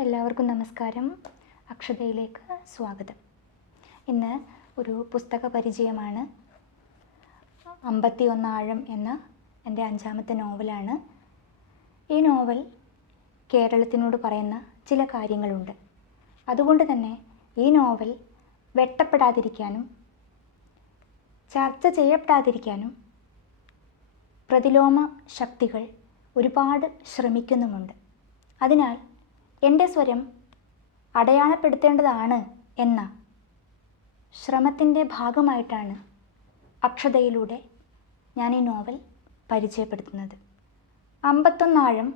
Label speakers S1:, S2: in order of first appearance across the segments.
S1: എല്ലാവർക്കും നമസ്കാരം. അക്ഷതയിലേക്ക് സ്വാഗതം. ഇന്ന് ഒരു പുസ്തക പരിചയമാണ്. അമ്പത്തി ഒന്നാഴം എന്ന എന്റെ അഞ്ചാമത്തെ നോവലാണ്. ഈ നോവൽ കേരളത്തിനോട് പറയുന്ന ചില കാര്യങ്ങളുണ്ട്. അതുകൊണ്ട് തന്നെ ഈ നോവൽ വെട്ടപ്പെടാതിരിക്കാനും ചർച്ച ചെയ്യപ്പെടാതിരിക്കാനും പ്രതിലോമ ശക്തികൾ ഒരുപാട് ശ്രമിക്കുന്നുമുണ്ട്. അതിനാൽ എന്റെ സ്വരം അടയാളപ്പെടുത്തേണ്ടതാണ് എന്ന ശ്രമത്തിന്റെ ഭാഗമായിട്ടാണ് അക്ഷതയിലൂടെ ഞാൻ ഈ നോവൽ പരിചയപ്പെടുത്തുന്നത്. അമ്പത്തൊന്നാഴം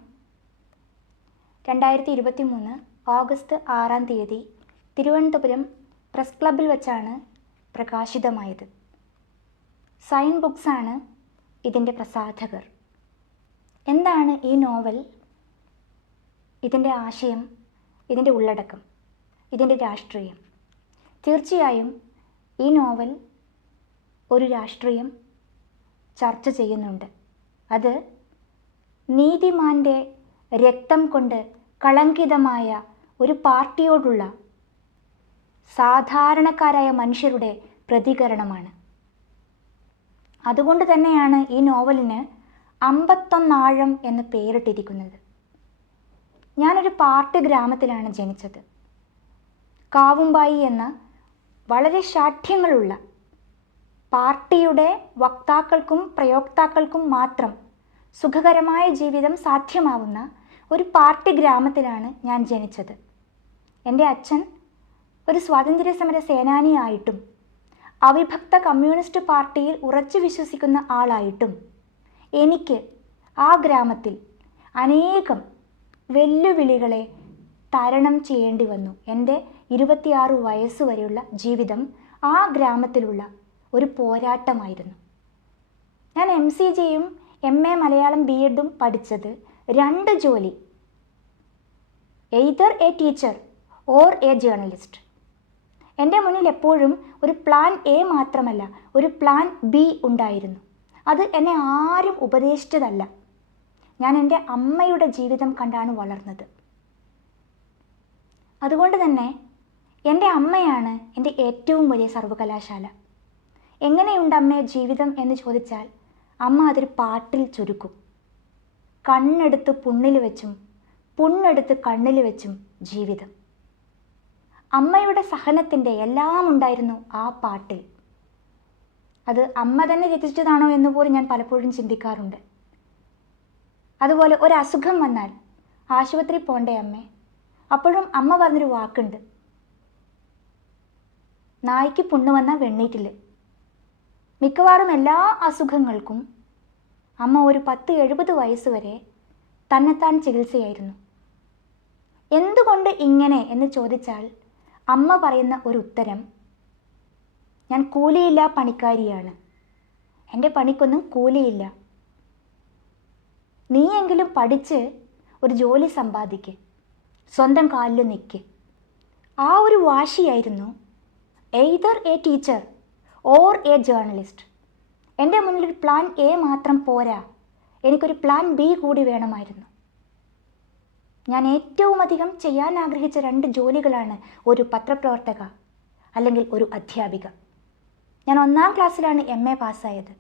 S1: രണ്ടായിരത്തി ഇരുപത്തി മൂന്ന് ഓഗസ്റ്റ് ആറാം തീയതി തിരുവനന്തപുരം പ്രസ് ക്ലബിൽ വെച്ചാണ് പ്രകാശിതമായത്. സൈൻ ബുക്സാണ് ഇതിന്റെ പ്രസാധകർ. എന്താണ് ഈ നോവൽ? ഇതിന്റെ ആശയം ഇതിന്റെ ഉള്ളടക്കം ഇതിന്റെ രാഷ്ട്രീയം. തീർച്ചയായും ഈ നോവൽ ഒരു രാഷ്ട്രീയം ചർച്ച ചെയ്യുന്നുണ്ട്. അത് നീതിമാന്റെ രക്തം കൊണ്ട് കളങ്കിതമായ ഒരു പാർട്ടിയോടുള്ള സാധാരണക്കാരായ മനുഷ്യരുടെ പ്രതികരണമാണ്. അതുകൊണ്ട് തന്നെയാണ് ഈ നോവലിന് അമ്പത്തൊന്നാഴം എന്ന് പേരിട്ടിരിക്കുന്നത്. ഞാനൊരു പാർട്ടി ഗ്രാമത്തിലാണ് ജനിച്ചത്. കാവുംബായി എന്ന വളരെ ശാഠ്യങ്ങളുള്ള പാർട്ടിയുടെ വക്താക്കൾക്കും പ്രയോക്താക്കൾക്കും മാത്രം സുഖകരമായ ജീവിതം സാധ്യമാവുന്ന ഒരു പാർട്ടി ഗ്രാമത്തിലാണ് ഞാൻ ജനിച്ചത്. എന്റെ അച്ഛൻ ഒരു സ്വാതന്ത്ര്യ സമര സേനാനിയായിട്ടും അവിഭക്ത കമ്മ്യൂണിസ്റ്റ് പാർട്ടിയിൽ ഉറച്ചു വിശ്വസിക്കുന്ന ആളായിട്ടും എനിക്ക് ആ ഗ്രാമത്തിൽ അനേകം വെല്ലുവിളികളെ തരണം ചെയ്യേണ്ടി വന്നു. എന്റെ ഇരുപത്തിയാറ് വയസ്സ് വരെയുള്ള ജീവിതം ആ ഗ്രാമത്തിലുള്ള ഒരു പോരാട്ടമായിരുന്നു. ഞാൻ എം സി ജിയും എം എ മലയാളം ബി എഡും പഠിച്ചത് രണ്ട് ജോലി either a teacher or a journalist എന്റെ മുന്നിൽ എപ്പോഴും ഒരു പ്ലാൻ എ മാത്രമല്ല ഒരു പ്ലാൻ ബി ഉണ്ടായിരുന്നു. അത് എന്നെ ആരും ഉപദേശിച്ചതല്ല. ഞാൻ എന്റെ അമ്മയുടെ ജീവിതം കണ്ടാണ് വളർന്നത്. അതുകൊണ്ട് തന്നെ എന്റെ അമ്മയാണ് എന്റെ ഏറ്റവും വലിയ സർവകലാശാല എങ്ങനെയുണ്ട് അമ്മയെ ജീവിതം എന്ന് ചോദിച്ചാൽ അമ്മ അതൊരു പാട്ടിൽ ചുരുക്കും. കണ്ണെടുത്ത് പുണ്ണിൽ വെച്ചും പുണ്ണെടുത്ത് കണ്ണിൽ വെച്ചും ജീവിതം. അമ്മയുടെ സഹനത്തിന്റെ എല്ലാം ഉണ്ടായിരുന്നു ആ പാട്ടിൽ. അത് അമ്മ തന്നെ രചിച്ചതാണോ എന്ന് പോലും ഞാൻ പലപ്പോഴും ചിന്തിക്കാറുണ്ട്. അതുപോലെ ഒരു അസുഖം വന്നാൽ ആശുപത്രി പോണ്ടേ അമ്മേ? അപ്പോഴും അമ്മ പറഞ്ഞൊരു വാക്കുണ്ട്. നായ്ക്ക് പുണ്ണ് വന്നാൽ വെണ്ണീറ്റില്ല? മിക്കവാറും എല്ലാ അസുഖങ്ങൾക്കും അമ്മ ഒരു പത്ത് എഴുപത് വയസ്സ് വരെ തന്നെത്താൻ ചികിത്സയായിരുന്നു. എന്തുകൊണ്ട് ഇങ്ങനെ എന്ന് ചോദിച്ചാൽ അമ്മ പറയുന്ന ഒരു ഉത്തരം ഞാൻ കൂലിയില്ല പണിക്കാരിയാണ്. എന്റെ പണിക്കൊന്നും കൂലിയില്ല. നീയെങ്കിലും പഠിച്ച് ഒരു ജോലി സമ്പാദിക്ക്. സ്വന്തം കാലിൽ നിൽക്ക് ആ ഒരു വാശിയായിരുന്നു either a teacher or a journalist എന്റെ മുന്നിൽ ഒരു പ്ലാൻ എ മാത്രം പോരാ. എനിക്കൊരു പ്ലാൻ ബി കൂടി വേണമായിരുന്നു. ഞാൻ ഏറ്റവും അധികം ചെയ്യാൻ ആഗ്രഹിച്ച രണ്ട് ജോലികളാണ് ഒരു പത്രപ്രവർത്തക അല്ലെങ്കിൽ ഒരു അധ്യാപിക. ഞാൻ ഒന്നാം ക്ലാസ്സിലാണ് എം എ പാസ്സായത്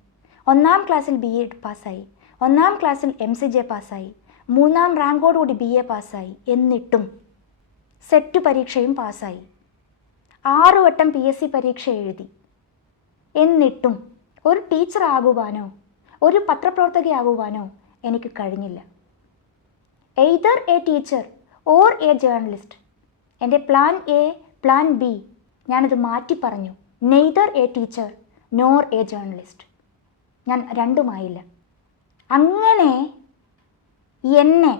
S1: ഒന്നാം ക്ലാസ്സിൽ ബി എഡ് പാസ്സായി ഒന്നാം ക്ലാസ്സിൽ എം സി ജെ പാസ്സായി. മൂന്നാം റാങ്കോടുകൂടി ബി എ പാസ്സായി. എന്നിട്ടും സെറ്റ് പരീക്ഷയും പാസ്സായി. ആറു വട്ടം പി എസ് സി പരീക്ഷ എഴുതി. എന്നിട്ടും ഒരു ടീച്ചർ ആകുവാനോ ഒരു പത്രപ്രവർത്തകയാകുവാനോ എനിക്ക് കഴിഞ്ഞില്ല. Either a teacher or a journalist എന്റെ പ്ലാൻ എ പ്ലാൻ ബി ഞാനത് മാറ്റി പറഞ്ഞു neither a teacher nor a journalist ഞാൻ രണ്ടുമായില്ല. അങ്ങനെ എന്നെ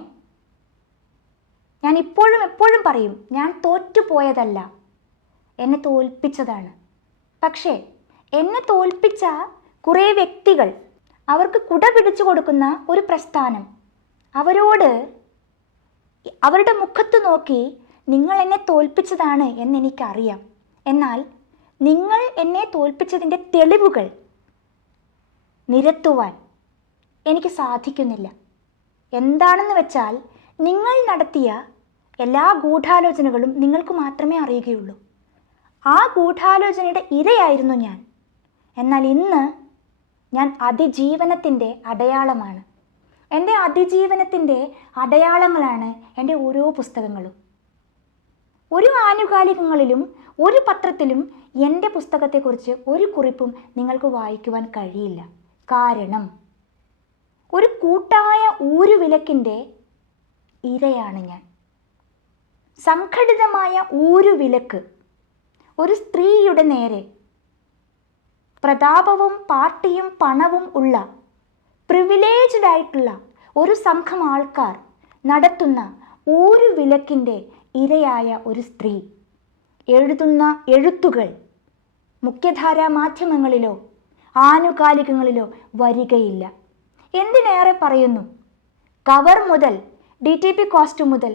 S1: ഞാൻ ഇപ്പോഴും എപ്പോഴും പറയും ഞാൻ തോറ്റുപോയതല്ല എന്നെ തോൽപ്പിച്ചതാണ്. പക്ഷേ എന്നെ തോൽപ്പിച്ച കുറേ വ്യക്തികൾ അവർക്ക് കുട പിടിച്ചു കൊടുക്കുന്ന ഒരു പ്രസ്ഥാനം. അവരോട് അവരുടെ മുഖത്ത് നോക്കി നിങ്ങൾ എന്നെ തോൽപ്പിച്ചതാണ് എന്നെനിക്കറിയാം എന്നാൽ നിങ്ങൾ എന്നെ തോൽപ്പിച്ചതിന്റെ തെളിവുകൾ നിരത്തുവാൻ എനിക്ക് സാധിക്കുന്നില്ല. എന്താണെന്ന് വെച്ചാൽ നിങ്ങൾ നടത്തിയ എല്ലാ ഗൂഢാലോചനകളും നിങ്ങൾക്ക് മാത്രമേ അറിയുകയുള്ളൂ. ആ ഗൂഢാലോചനയുടെ ഇരയായിരുന്നു ഞാൻ. എന്നാൽ ഇന്ന് ഞാൻ അതിജീവനത്തിന്റെ അടയാളമാണ്. എന്റെ അതിജീവനത്തിന്റെ അടയാളങ്ങളാണ് എന്റെ ഓരോ പുസ്തകങ്ങളും. ഒരു ആനുകാലികങ്ങളിലും ഒരു പത്രത്തിലും എന്റെ പുസ്തകത്തെക്കുറിച്ച് ഒരു കുറിപ്പും നിങ്ങൾക്ക് വായിക്കുവാൻ കഴിയില്ല. കാരണം ഒരു കൂട്ടായ ഊരുവിലക്കിന്റെ ഇരയാണ് ഞാൻ. സംഘടിതമായ ഊരുവിലക്ക് ഒരു സ്ത്രീയുടെ നേരെ പ്രതാപവും പാർട്ടിയും പണവും ഉള്ള പ്രിവിലേജ്ഡ് ആയിട്ടുള്ള ഒരു സംഘം ആൾക്കാർ നടത്തുന്ന ഒരു വിലക്കിന്റെ ഇരയായ ഒരു സ്ത്രീ. എഴുതുന്ന എഴുത്തുകൾ മുഖ്യധാരാ മാധ്യമങ്ങളിലോ ആനുകാലികങ്ങളിലോ വരികയില്ല. എന്തിനേറെ പറയുന്നു? കവർ മുതൽ ഡി ടി പി കോസ്റ്റ് മുതൽ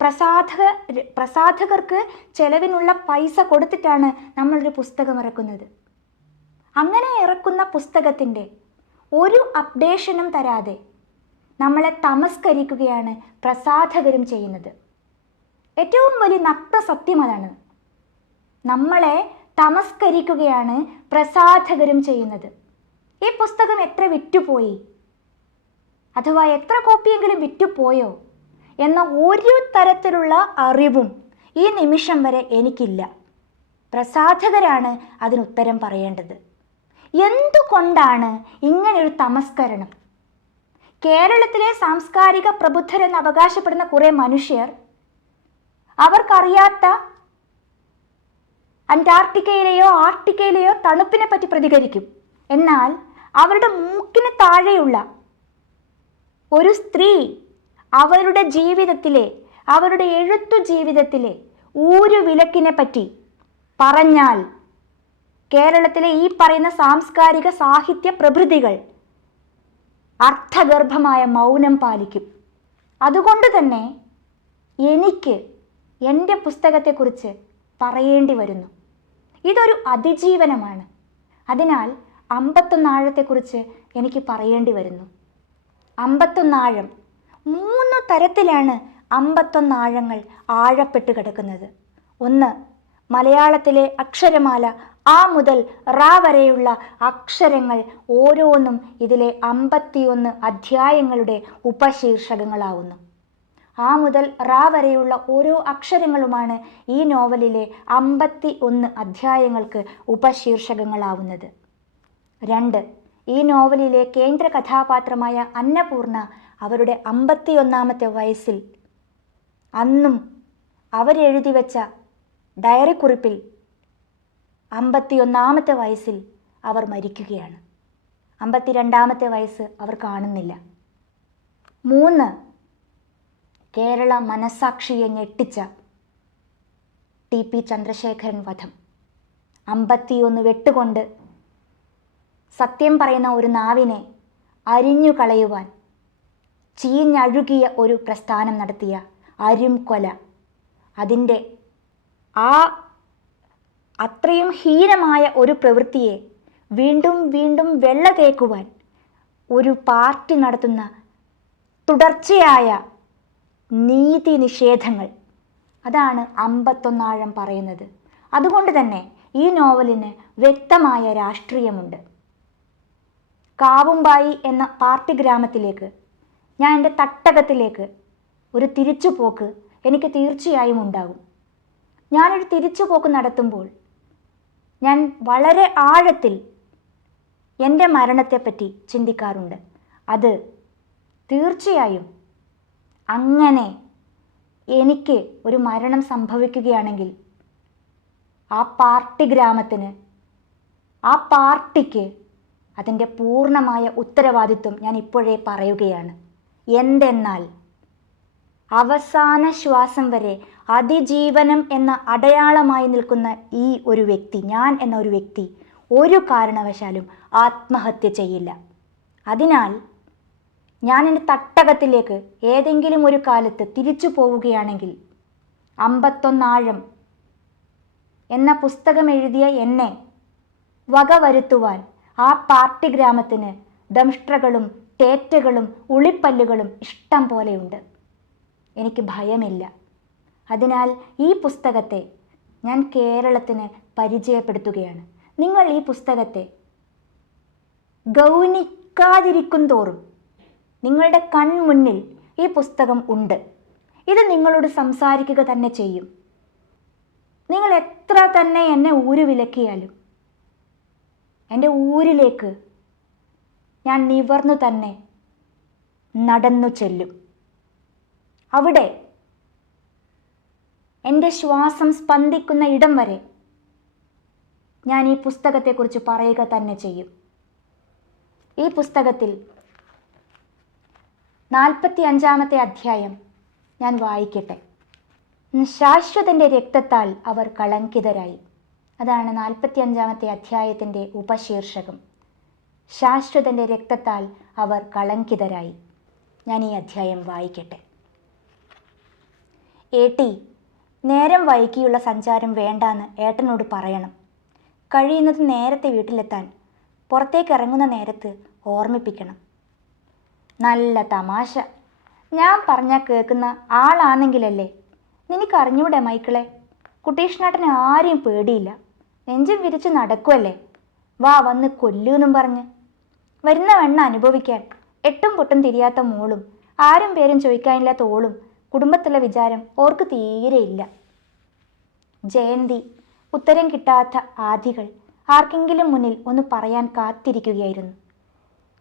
S1: പ്രസാധക പ്രസാധകർക്ക് ചെലവിനുള്ള പൈസ കൊടുത്തിട്ടാണ് നമ്മളൊരു പുസ്തകം ഇറക്കുന്നത്. അങ്ങനെ ഇറക്കുന്ന പുസ്തകത്തിന്റെ ഒരു അപ്ഡേഷനും തരാതെ നമ്മളെ തമസ്കരിക്കുകയാണ് പ്രസാധകരും ചെയ്യുന്നത്. ഏറ്റവും വലിയ നക്ത സത്യം അതാണ്. നമ്മളെ തമസ്കരിക്കുകയാണ് പ്രസാധകരും ചെയ്യുന്നത്. ഈ പുസ്തകം എത്ര വിറ്റുപോയി? അഥവാ എത്ര കോപ്പിയെങ്കിലും വിറ്റുപോയോ എന്ന ഒരു തരത്തിലുള്ള അറിവും ഈ നിമിഷം വരെ എനിക്കില്ല. പ്രസാധകരാണ് അതിനുത്തരം പറയേണ്ടത്. എന്തുകൊണ്ടാണ് ഇങ്ങനൊരു തമസ്കരണം? കേരളത്തിലെ സാംസ്കാരിക പ്രബുദ്ധരെന്ന് അവകാശപ്പെടുന്ന കുറേ മനുഷ്യർ അവർക്കറിയാത്ത അന്റാർട്ടിക്കയിലെയോ ആർട്ടിക്കയിലെയോ തണുപ്പിനെ പറ്റി പ്രതികരിക്കും. എന്നാൽ അവരുടെ മൂക്കിന് താഴെയുള്ള ഒരു സ്ത്രീ അവരുടെ ജീവിതത്തിലെ അവരുടെ എഴുത്തു ജീവിതത്തിലെ ഊരു വിലക്കിനെ പറ്റി പറഞ്ഞാൽ കേരളത്തിലെ ഈ പറയുന്ന സാംസ്കാരിക സാഹിത്യ പ്രഭൃതികൾ അർത്ഥഗർഭമായ മൗനം പാലിക്കും. അതുകൊണ്ട് തന്നെ എനിക്ക് എന്റെ പുസ്തകത്തെക്കുറിച്ച് പറയേണ്ടി വരുന്നു. ഇതൊരു അതിജീവനമാണ്. അതിനാൽ അമ്പത്തൊന്നാഴത്തെക്കുറിച്ച് എനിക്ക് പറയേണ്ടി വരുന്നു. അമ്പത്തൊന്നാഴം. മൂന്ന് തരത്തിലാണ് അമ്പത്തൊന്നാഴങ്ങൾ ആഴപ്പെട്ട് കിടക്കുന്നത്. ഒന്ന് മലയാളത്തിലെ അക്ഷരമാല. ആ മുതൽ റാ വരെയുള്ള അക്ഷരങ്ങൾ ഓരോന്നും ഇതിലെ അമ്പത്തിയൊന്ന് അധ്യായങ്ങളുടെ ഉപശീർഷകങ്ങളാവുന്നു. ആ മുതൽ റാ വരെയുള്ള ഓരോ അക്ഷരങ്ങളുമാണ് ഈ നോവലിലെ അമ്പത്തി ഒന്ന് അധ്യായങ്ങൾക്ക് ഉപശീർഷകങ്ങളാവുന്നത്. രണ്ട് ഈ നോവലിലെ കേന്ദ്ര കഥാപാത്രമായ അന്നപൂർണ അവരുടെ അമ്പത്തിയൊന്നാമത്തെ വയസ്സിൽ അന്നും അവരെഴുതി വെച്ച ഡയറി കുറിപ്പിൽ അമ്പത്തിയൊന്നാമത്തെ വയസ്സിൽ അവർ മരിക്കുകയാണ്. അമ്പത്തിരണ്ടാമത്തെ വയസ്സ് അവർ കാണുന്നില്ല. മൂന്ന് കേരള മനസാക്ഷിയെ ഞെട്ടിച്ച ടി പി ചന്ദ്രശേഖരൻ വധം. അമ്പത്തിയൊന്ന് വെട്ടുകൊണ്ട് സത്യം പറയുന്ന ഒരു നാവിനെ അരിഞ്ഞു കളയുവാൻ ചീഞ്ഞഴുകിയ ഒരു പ്രസ്ഥാനം നടത്തിയ അരും കൊല അതിന്റെ ആ അത്രയും ഹീനമായ ഒരു പ്രവൃത്തിയെ വീണ്ടും വീണ്ടും വെള്ള തേക്കുവാൻ ഒരു പാർട്ടി നടത്തുന്ന തുടർച്ചയായ നീതി നിഷേധങ്ങൾ. അതാണ് അമ്പത്തൊന്നാഴം പറയുന്നത്. അതുകൊണ്ട് തന്നെ ഈ നോവലിന് വ്യക്തമായ രാഷ്ട്രീയമുണ്ട്. കാവുമ്പായി എന്ന പാർട്ടി ഗ്രാമത്തിലേക്ക് ഞാൻ എന്റെ തട്ടകത്തിലേക്ക് ഒരു തിരിച്ചുപോക്ക് എനിക്ക് തീർച്ചയായും ഉണ്ടാകും. ഞാനൊരു തിരിച്ചുപോക്ക് നടത്തുമ്പോൾ ഞാൻ വളരെ ആഴത്തിൽ എന്റെ മരണത്തെപ്പറ്റി ചിന്തിക്കാറുണ്ട്. അത് തീർച്ചയായും അങ്ങനെ എനിക്ക് ഒരു മരണം സംഭവിക്കുകയാണെങ്കിൽ ആ പാർട്ടി ഗ്രാമത്തിന് ആ പാർട്ടിക്ക് അതിന്റെ പൂർണമായ ഉത്തരവാദിത്വം ഞാൻ ഇപ്പോഴേ പറയുകയാണ്. എന്തെന്നാൽ അവസാന ശ്വാസം വരെ അതിജീവനം എന്ന അടയാളമായി നിൽക്കുന്ന ഈ ഒരു വ്യക്തി ഞാൻ എന്ന ഒരു വ്യക്തി ഒരു കാരണവശാലും ആത്മഹത്യ ചെയ്യില്ല. അതിനാൽ ഞാൻ എന്റെ തട്ടകത്തിലേക്ക് ഏതെങ്കിലും ഒരു കാലത്ത് തിരിച്ചു പോവുകയാണെങ്കിൽ അമ്പത്തൊന്നാഴം എന്ന പുസ്തകം എഴുതിയ എന്നെ വകവരുത്തുവാൻ ആ പാർട്ടി ഗ്രാമത്തിന് ദംഷ്ട്രകളും തേറ്റകളും ഉളിപ്പല്ലുകളും ഇഷ്ടം പോലെയുണ്ട്. എനിക്ക് ഭയമില്ല. അതിനാൽ ഈ പുസ്തകത്തെ ഞാൻ കേരളത്തിന് പരിചയപ്പെടുത്തുകയാണ്. നിങ്ങൾ ഈ പുസ്തകത്തെ ഗൗനിക്കാതിരിക്കും തോറും നിങ്ങളുടെ കൺമുന്നിൽ ഈ പുസ്തകം ഉണ്ട്. ഇത് നിങ്ങളോട് സംസാരിക്കുക തന്നെ ചെയ്യും. നിങ്ങൾ എത്ര തന്നെ എന്നെ ഊരു വിലക്കിയാലും എന്റെ ഊരിലേക്ക് ഞാൻ നിവർന്നു തന്നെ നടന്നു ചെല്ലും. അവിടെ എന്റെ ശ്വാസം സ്പന്ദിക്കുന്ന ഇടം വരെ ഞാൻ ഈ പുസ്തകത്തെക്കുറിച്ച് പറയുക തന്നെ ചെയ്യും. ഈ പുസ്തകത്തിൽ നാൽപ്പത്തി അഞ്ചാമത്തെ അധ്യായം ഞാൻ വായിക്കട്ടെ. ശാശ്വതന്റെ രക്തത്താൽ അവർ കളങ്കിതരായി. അതാണ് നാൽപ്പത്തി അഞ്ചാമത്തെ അധ്യായത്തിന്റെ ഉപശീർഷകം. ശാശ്വതന്റെ രക്തത്താൽ അവർ കളങ്കിതരായി. ഞാൻ ഈ അധ്യായം വായിക്കട്ടെ. ഏട്ടി നേരം വൈകിയുള്ള സഞ്ചാരം വേണ്ടാന്ന് ഏട്ടനോട് പറയണം. കഴിയുന്നത് നേരത്തെ വീട്ടിലെത്താൻ പുറത്തേക്ക് ഇറങ്ങുന്ന നേരത്ത് ഓർമ്മിപ്പിക്കണം. നല്ല തമാശ. ഞാൻ പറഞ്ഞാൽ കേൾക്കുന്ന ആളാണെങ്കിലല്ലേ? നിനക്കറിഞ്ഞൂടെ മൈക്കിളെ? കുട്ടീഷ്ണാട്ടന് ആരെയും പേടിയില്ല. നെഞ്ചും വിരിച്ച് നടക്കുമല്ലേ വാ വന്ന് കൊല്ലൂന്നും പറഞ്ഞ്. വരുന്ന വെണ്ണ അനുഭവിക്കാൻ എട്ടും പൊട്ടും തിരിയാത്ത മോളും ആരും പേരും ചോദിക്കാനില്ലാത്ത ഓളും കുടുംബത്തിലെ വിചാരം ഓർക്ക് തീരെയില്ല ജയന്തി ഉത്തരം കിട്ടാത്ത ആദികൾ ആർക്കെങ്കിലും മുന്നിൽ ഒന്ന് പറയാൻ കാത്തിരിക്കുകയായിരുന്നു.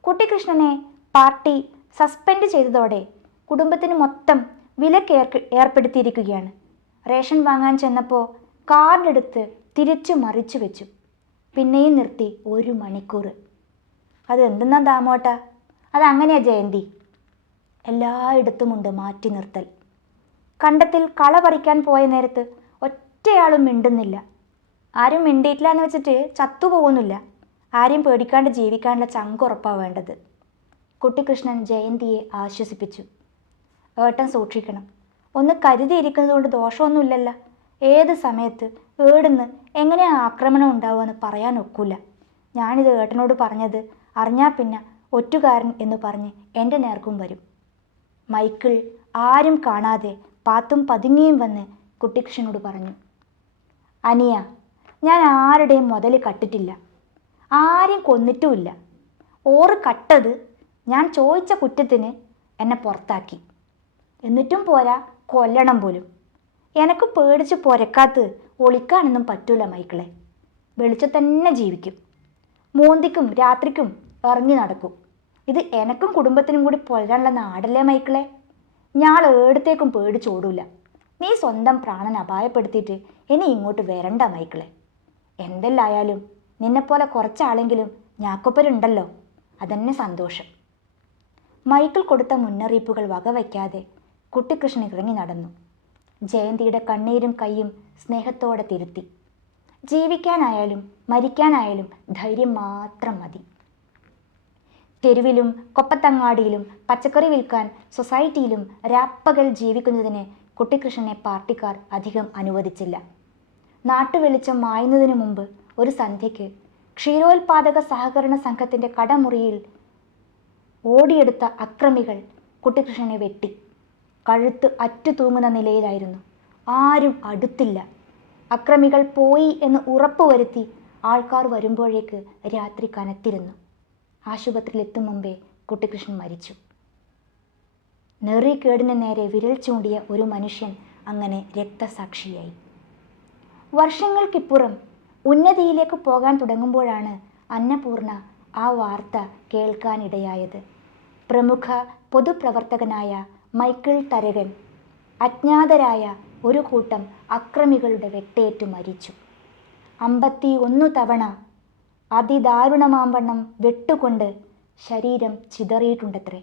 S1: കുട്ടികൃഷ്ണനെ പാർട്ടി സസ്പെൻഡ് ചെയ്തതോടെ കുടുംബത്തിന് മൊത്തം വിലക്ക് ഏർപ്പെടുത്തിയിരിക്കുകയാണ്. റേഷൻ വാങ്ങാൻ ചെന്നപ്പോൾ കാർഡെടുത്ത് തിരിച്ചു മറിച്ചു വെച്ചു. പിന്നെയും നിർത്തി ഒരു മണിക്കൂർ. അതെന്തെന്നാ ദാമോട്ട? അതങ്ങനെയാ ജയന്തി? എല്ലായിടത്തുമുണ്ട് മാറ്റി നിർത്തൽ. കണ്ടത്തിൽ കള പറിക്കാൻ പോയ നേരത്ത് ഒറ്റയാളും മിണ്ടുന്നില്ല. ആരും മിണ്ടിയിട്ടില്ല എന്ന് വെച്ചിട്ട് ചത്തുപോകുന്നില്ല ആരെയും പേടിക്കാണ്ട് ജീവിക്കാനുള്ള ചങ്കുറപ്പാണ് വേണ്ടത്. കുട്ടിക്കൃഷ്ണൻ ജയന്തിയെ ആശ്വസിപ്പിച്ചു. ഏട്ടൻ സൂക്ഷിക്കണം. ഒന്ന് കരുതിയിരിക്കുന്നത് കൊണ്ട് ദോഷമൊന്നുമില്ലല്ലോ. ഏത് സമയത്ത് ഏടുന്ന് എങ്ങനെയാണ് ആക്രമണം ഉണ്ടാവുമെന്ന് പറയാൻ ഒക്കില്ല ഞാനിത് ഏട്ടനോട് പറഞ്ഞത് അറിഞ്ഞാൽ പിന്നെ ഒറ്റുകാരൻ എന്ന് പറഞ്ഞ് എന്റെ നേർക്കും വരും. മൈക്കിൾ ആരും കാണാതെ പാത്തും പതുങ്ങിയും വന്ന് കുട്ടിക്ഷനോട് പറഞ്ഞു അനിയ ഞാൻ ആരുടെയും മുതൽ കട്ടിട്ടില്ല. ആരെയും കൊന്നിട്ടുമില്ല. ഓറ് കട്ടത് ഞാൻ ചോദിച്ച കുറ്റത്തിന് എന്നെ പുറത്താക്കി. എന്നിട്ടും പോരാ കൊല്ലണം പോലും. എനക്ക് പേടിച്ച് പുരക്കാത്ത് ഒളിക്കാനൊന്നും പറ്റൂല മൈക്കിളെ. വെളിച്ചം തന്നെ ജീവിക്കും. മോന്തിക്കും രാത്രിക്കും ഇറങ്ങി നടക്കും. ഇത് എനക്കും കുടുംബത്തിനും കൂടി പുലരാനുള്ള നാടല്ലേ മൈക്കിളെ? ഞാൻ ഏടത്തേക്കും പേടിച്ചോടൂല നീ സ്വന്തം പ്രാണൻ അപായപ്പെടുത്തിയിട്ട് ഇനി ഇങ്ങോട്ട് വരണ്ട മൈക്കിളെ. എന്തെല്ലായാലും നിന്നെപ്പോലെ കുറച്ചാളെങ്കിലും ഞാക്കൊപ്പരുണ്ടല്ലോ. അതന്നെ സന്തോഷം. മൈക്കിൾ കൊടുത്ത മുന്നറിയിപ്പുകൾ വകവയ്ക്കാതെ കുട്ടിക്കൃഷ്ണൻ ഇറങ്ങി നടന്നു. ജയന്തിയുടെ കണ്ണീരും കൈയും സ്നേഹത്തോടെ തിരുത്തി. ജീവിക്കാനായാലും മരിക്കാനായാലും ധൈര്യം മാത്രം മതി. തെരുവിലും കൊപ്പത്തങ്ങാടിയിലും പച്ചക്കറി വിൽക്കാൻ സൊസൈറ്റിയിലും രാപ്പകൽ ജീവിക്കുന്നതിന് കുട്ടിക്കൃഷ്ണനെ പാർട്ടിക്കാർ അധികം അനുവദിച്ചില്ല. നാട്ടുവെളിച്ചം മായുന്നതിനു മുമ്പ് ഒരു സന്ധ്യയ്ക്ക് ക്ഷീരോത്പാദക സഹകരണ സംഘത്തിന്റെ കടമുറിയിൽ ഓടിയെടുത്ത അക്രമികൾ കുട്ടിക്കൃഷ്ണനെ വെട്ടി. കഴുത്ത് അറ്റു തൂങ്ങുന്ന നിലയിലായിരുന്നു. ആരും അടുത്തില്ല. അക്രമികൾ പോയി എന്ന് ഉറപ്പുവരുത്തി ആൾക്കാർ വരുമ്പോഴേക്ക് രാത്രി കനത്തിരുന്നു. ആശുപത്രിയിലെത്തും മുമ്പേ കുട്ടികൃഷ്ണൻ മരിച്ചു. നെറിക്കേടിന് നേരെ വിരൽ ചൂണ്ടിയ ഒരു മനുഷ്യൻ അങ്ങനെ രക്തസാക്ഷിയായി. വർഷങ്ങൾക്കിപ്പുറം ഉന്നതിയിലേക്ക് പോകാൻ തുടങ്ങുമ്പോഴാണ് അന്നപൂർണ ആ വാർത്ത കേൾക്കാനിടയായത്. പ്രമുഖ പൊതുപ്രവർത്തകനായ മൈക്കിൾ തരകൻ അജ്ഞാതരായ ഒരു കൂട്ടം അക്രമികളുടെ വെട്ടേറ്റു മരിച്ചു. അമ്പത്തി ഒന്നു തവണ അതിദാരുണമാവണ്ണം വെട്ടുകൊണ്ട് ശരീരം ചിതറിയിട്ടുണ്ടത്രേ.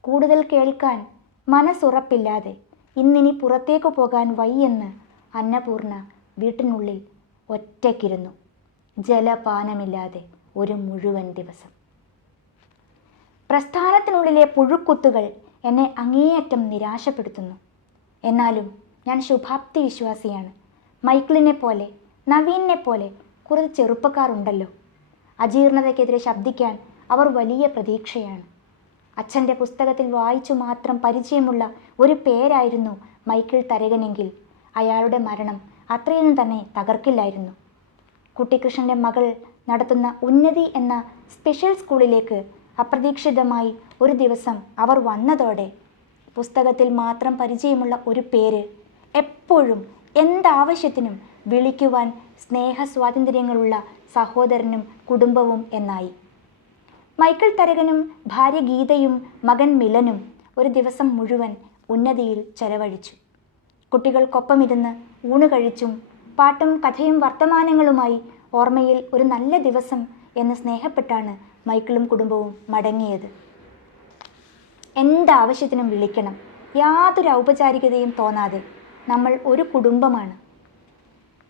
S1: കൂടുതൽ കേൾക്കാൻ മനസ്സുറപ്പില്ലാതെ ഇന്നിനി പുറത്തേക്ക് പോകാൻ വയ്യെന്ന് അന്നപൂർണ വീട്ടിനുള്ളിൽ ഒറ്റയ്ക്കിരുന്നു. ജലപാനമില്ലാതെ ഒരു മുഴുവൻ ദിവസം. പ്രസ്ഥാനത്തിനുള്ളിലെ പുഴുക്കുത്തുകൾ എന്നെ അങ്ങേയറ്റം നിരാശപ്പെടുത്തുന്നു. എന്നാലും ഞാൻ ശുഭാപ്തി വിശ്വാസിയാണ് മൈക്കിളിനെ പോലെ നവീനെ പോലെ കുറച്ച് ചെറുപ്പക്കാരുണ്ടല്ലോ. അജീർണതയ്ക്കെതിരെ ശബ്ദിക്കാൻ അവർ വലിയ പ്രതീക്ഷയാണ്. അച്ഛന്റെ പുസ്തകത്തിൽ വായിച്ചു മാത്രം പരിചയമുള്ള ഒരു പേരായിരുന്നു മൈക്കിൾ തരകനെങ്കിൽ അയാളുടെ മരണം അത്രയൊന്നും തന്നെ തകർക്കില്ലായിരുന്നു. കുട്ടിക്കൃഷ്ണന്റെ മകൾ നടത്തുന്ന ഉന്നതി എന്ന സ്പെഷ്യൽ സ്കൂളിലേക്ക് അപ്രതീക്ഷിതമായി ഒരു ദിവസം അവർ വന്നതോടെ പുസ്തകത്തിൽ മാത്രം പരിചയമുള്ള ഒരു പേര് എപ്പോഴും എന്താവശ്യത്തിനും വിളിക്കുവാൻ സ്നേഹ സ്വാതന്ത്ര്യങ്ങളുള്ള സഹോദരനും കുടുംബവും എന്നായി. മൈക്കിൾ തരകനും ഭാര്യ ഗീതയും മകൻ മിലനും ഒരു ദിവസം മുഴുവൻ ഉന്നതിയിൽ ചെലവഴിച്ചു. കുട്ടികൾക്കൊപ്പമിരുന്ന് ഊണ് കഴിച്ചും പാട്ടും കഥയും വർത്തമാനങ്ങളുമായി ഓർമ്മയിൽ ഒരു നല്ല ദിവസം എന്ന് സ്നേഹപ്പെട്ടാണ് മൈക്കിളും കുടുംബവും മടങ്ങിയത്. എന്താവശ്യത്തിനും വിളിക്കണം. യാതൊരു ഔപചാരികതയും തോന്നാതെ നമ്മൾ ഒരു കുടുംബമാണ്.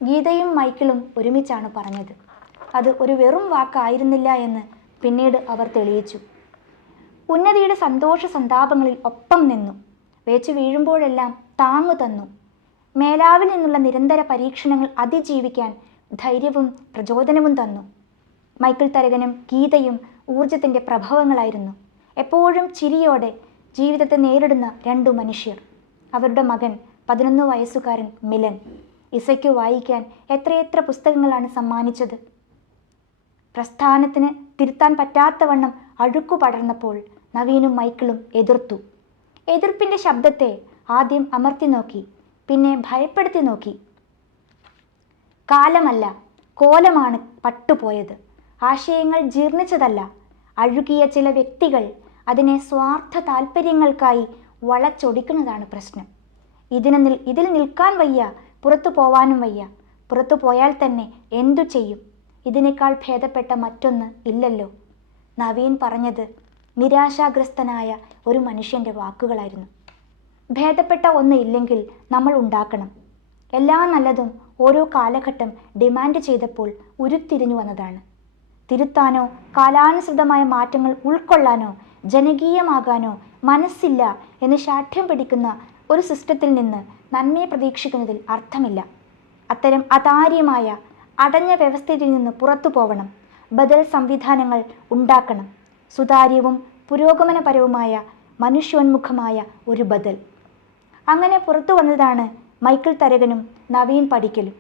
S1: ഗീതയും മൈക്കിളും ഒരുമിച്ചാണ് പറഞ്ഞത്. അത് ഒരു വെറും വാക്കായിരുന്നില്ല എന്ന് പിന്നീട് അവർ തെളിയിച്ചു. ഉന്നതിയുടെ സന്തോഷ സന്താപങ്ങളിൽ ഒപ്പം നിന്നു. വേച്ചു വീഴുമ്പോഴെല്ലാം താങ്ങു തന്നു. മേലാവിൽ നിന്നുള്ള നിരന്തര പരീക്ഷണങ്ങൾ അതിജീവിക്കാൻ ധൈര്യവും പ്രചോദനവും തന്നു. മൈക്കിൾ തരകനും ഗീതയും ഊർജത്തിന്റെ പ്രഭവങ്ങളായിരുന്നു. എപ്പോഴും ചിരിയോടെ ജീവിതത്തെ നേരിടുന്ന രണ്ടു മനുഷ്യർ. അവരുടെ മകൻ പതിനൊന്ന് വയസ്സുകാരൻ മിലൻ. ഇസയ്ക്ക് വായിക്കാൻ എത്രയെത്ര പുസ്തകങ്ങളാണ് സമ്മാനിച്ചത്. പ്രസ്ഥാനത്തിന് തിരുത്താൻ പറ്റാത്തവണ്ണം അഴുക്കു പടർന്നപ്പോൾ നവീനും മൈക്കിളും എതിർത്തു. എതിർപ്പിന്റെ ശബ്ദത്തെ ആദ്യം അമർത്തി നോക്കി പിന്നെ ഭയപ്പെടുത്തി നോക്കി. കാലമല്ല കോലമാണ് പട്ടുപോയത്. ആശയങ്ങൾ ജീർണിച്ചതല്ല. അഴുകിയ ചില വ്യക്തികൾ അതിനെ സ്വാർത്ഥ താല്പര്യങ്ങൾക്കായി വളച്ചൊടിക്കുന്നതാണ് പ്രശ്നം. ഇതിന് ഇതിൽ നിൽക്കാൻ വയ്യ പുറത്തു പോവാനും വയ്യ. പുറത്തു പോയാൽ തന്നെ എന്തു ചെയ്യും? ഇതിനേക്കാൾ ഭേദപ്പെട്ട മറ്റൊന്ന് ഇല്ലല്ലോ. നവീൻ പറഞ്ഞത് നിരാശാഗ്രസ്തനായ ഒരു മനുഷ്യന്റെ വാക്കുകളായിരുന്നു. ഭേദപ്പെട്ട ഒന്ന് ഇല്ലെങ്കിൽ നമ്മൾ ഉണ്ടാക്കണം. എല്ലാ നല്ലതും ഓരോ കാലഘട്ടം ഡിമാൻഡ് ചെയ്തപ്പോൾ ഉരുത്തിരിഞ്ഞു വന്നതാണ്. തിരുത്താനോ കാലാനുസൃതമായ മാറ്റങ്ങൾ ഉൾക്കൊള്ളാനോ ജനകീയമാകാനോ മനസ്സില്ല എന്ന് ശാഠ്യം പിടിക്കുന്ന ഒരു സിസ്റ്റത്തിൽ നിന്ന് നന്മയെ പ്രതീക്ഷിക്കുന്നതിൽ അർത്ഥമില്ല. അത്തരം അതാര്യമായ അടഞ്ഞ വ്യവസ്ഥയിൽ നിന്ന് പുറത്തു പോകണം ബദൽ സംവിധാനങ്ങൾ ഉണ്ടാക്കണം. സുതാര്യവും പുരോഗമനപരവുമായ മനുഷ്യോന്മുഖമായ ഒരു ബദൽ. അങ്ങനെ പുറത്തു വന്നതാണ് മൈക്കിൾ തരകനും നവീൻ പടിക്കലും.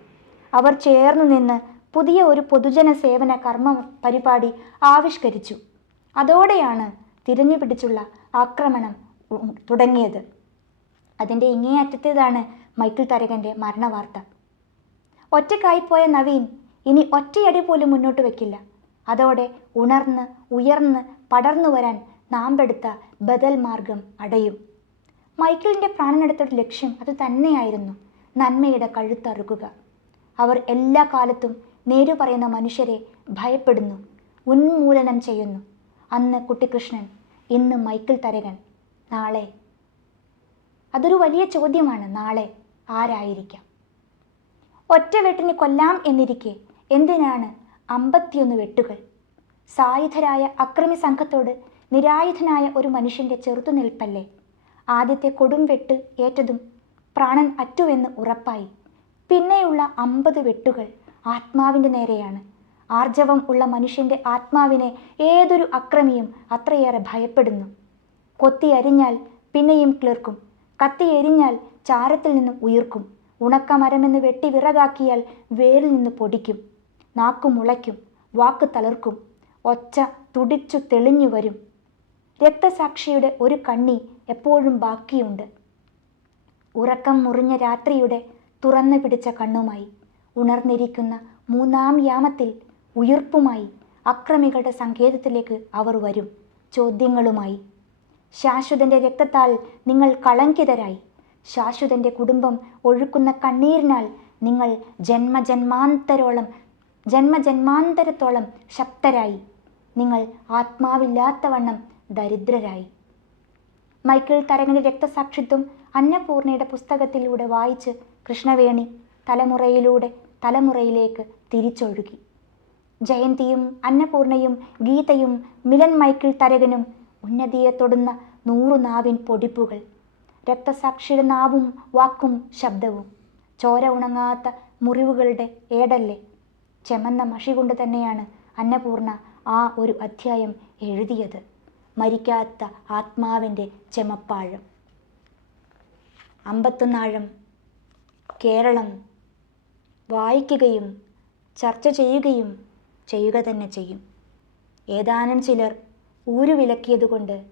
S1: അവർ ചേർന്നു നിന്ന് പുതിയ ഒരു പൊതുജന സേവന കർമ്മ പരിപാടി ആവിഷ്കരിച്ചു. അതോടെയാണ് തിരഞ്ഞു പിടിച്ചുള്ള ആക്രമണം തുടങ്ങിയത്. അതിന്റെ ഇങ്ങേയറ്റത്തേതാണ് മൈക്കിൾ തരകന്റെ മരണവാർത്ത. ഒറ്റക്കായിപ്പോയ നവീൻ ഇനി ഒറ്റയടി പോലും മുന്നോട്ട് വെക്കില്ല. അതോടെ ഉണർന്ന് ഉയർന്ന് പടർന്നു വരാൻ നാമ്പെടുത്ത ബദൽ മാർഗം അടയും. മൈക്കിളിന്റെ പ്രാണനെടുത്തൊരു ലക്ഷ്യം അത് തന്നെയായിരുന്നു നന്മയുടെ കഴുത്തറുക്കുക അവർ എല്ലാ കാലത്തും നേരു പറയുന്ന മനുഷ്യരെ ഭയപ്പെടുന്നു ഉന്മൂലനം ചെയ്യുന്നു. അന്ന് കുട്ടിക്കൃഷ്ണൻ ഇന്ന് മൈക്കിൾ തരകൻ. നാളെ. അതൊരു വലിയ ചോദ്യമാണ്. നാളെ ആരായിരിക്കാം? ഒറ്റ വെട്ടിന് കൊല്ലാം എന്നിരിക്കെ എന്തിനാണ് അമ്പത്തിയൊന്ന് വെട്ടുകൾ? സായുധരായ അക്രമി സംഘത്തോട് നിരായുധനായ ഒരു മനുഷ്യന്റെ ചെറുത്തുനിൽപ്പല്ലേ ആദ്യത്തെ കൊടും വെട്ട് ഏറ്റതും പ്രാണൻ അറ്റുവെന്ന് ഉറപ്പായി. പിന്നെയുള്ള അമ്പത് വെട്ടുകൾ. ആത്മാവിന്റെ നേരെയാണ്. ആർജവം ഉള്ള മനുഷ്യന്റെ ആത്മാവിനെ ഏതൊരു അക്രമിയും അത്രയേറെ ഭയപ്പെടുന്നു. കൊത്തി അരിഞ്ഞാൽ പിന്നെയും ക്ലിർക്കും കത്തി എരിഞ്ഞാൽ ചാരത്തിൽ നിന്ന് ഉയർക്കും. ഉണക്കമരമെന്ന് വെട്ടി വിറകാക്കിയാൽ വേരിൽ നിന്ന് പൊടിക്കും. നാക്കു മുളയ്ക്കും. വാക്ക് തളർക്കും. ഒച്ച തുടിച്ചു തെളിഞ്ഞു വരും. രക്തസാക്ഷിയുടെ ഒരു കണ്ണി എപ്പോഴും ബാക്കിയുണ്ട്. ഉറക്കം മുറിഞ്ഞ രാത്രിയുടെ തുറന്നു പിടിച്ച കണ്ണുമായി. ഉണർന്നിരിക്കുന്ന മൂന്നാം യാമത്തിൽ ഉയർപ്പുമായി അക്രമികളുടെ സങ്കേതത്തിലേക്ക് അവർ വരും. ചോദ്യങ്ങളുമായി ശാശ്വതന്റെ രക്തത്താൽ നിങ്ങൾ കളങ്കിതരായി. ശാശ്വതന്റെ കുടുംബം ഒഴുക്കുന്ന കണ്ണീരിനാൽ നിങ്ങൾ ജന്മജന്മാന്തരോളം ജന്മജന്മാന്തരത്തോളം ശക്തരായി. നിങ്ങൾ ആത്മാവില്ലാത്തവണ്ണം ദരിദ്രരായി. മൈക്കിൾ തരങ്ങിന് രക്തസാക്ഷിത്വം അന്നപൂർണയുടെ പുസ്തകത്തിലൂടെ വായിച്ച് കൃഷ്ണവേണി തലമുറയിലൂടെ തലമുറയിലേക്ക് തിരിച്ചൊഴുകി. ജയന്തിയും അന്നപൂർണയും ഗീതയും മിലൻ മൈക്കിൾ തരകനും ഉന്നതിയെ തൊടുന്ന നൂറുനാവിൻ പൊടിപ്പുകൾ. രക്തസാക്ഷിയുടെ നാവും വാക്കും ശബ്ദവും. ചോര ഉണങ്ങാത്ത മുറിവുകളുടെ ഏടല്ലേ. ചെമന്ന മഷി കൊണ്ട് തന്നെയാണ് അന്നപൂർണ ആ ഒരു അധ്യായം എഴുതിയത്. മരിക്കാത്ത ആത്മാവിന്റെ ചെമപ്പാഴം. അമ്പത്തൊന്നാഴം കേരളം വായിക്കുകയും ചർച്ച ചെയ്യുകയും ചെയ്യുക തന്നെ ചെയ്യും. ഏതാനും ചിലർ ഊരുവിലക്കിയതുകൊണ്ട്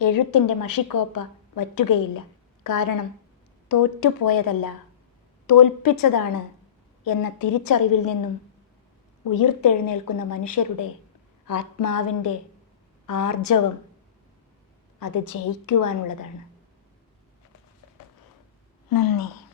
S1: എഴുത്തിന്റെ മഷിക്കോപ്പ വറ്റുകയില്ല. കാരണം തോറ്റുപോയതല്ല തോൽപ്പിച്ചതാണ് എന്ന തിരിച്ചറിവിൽ നിന്നും ഉയർത്തെഴുന്നേൽക്കുന്ന മനുഷ്യരുടെ ആത്മാവിന്റെ ആർജവം അത് ജയിക്കുവാനുള്ളതാണ്. നന്ദി.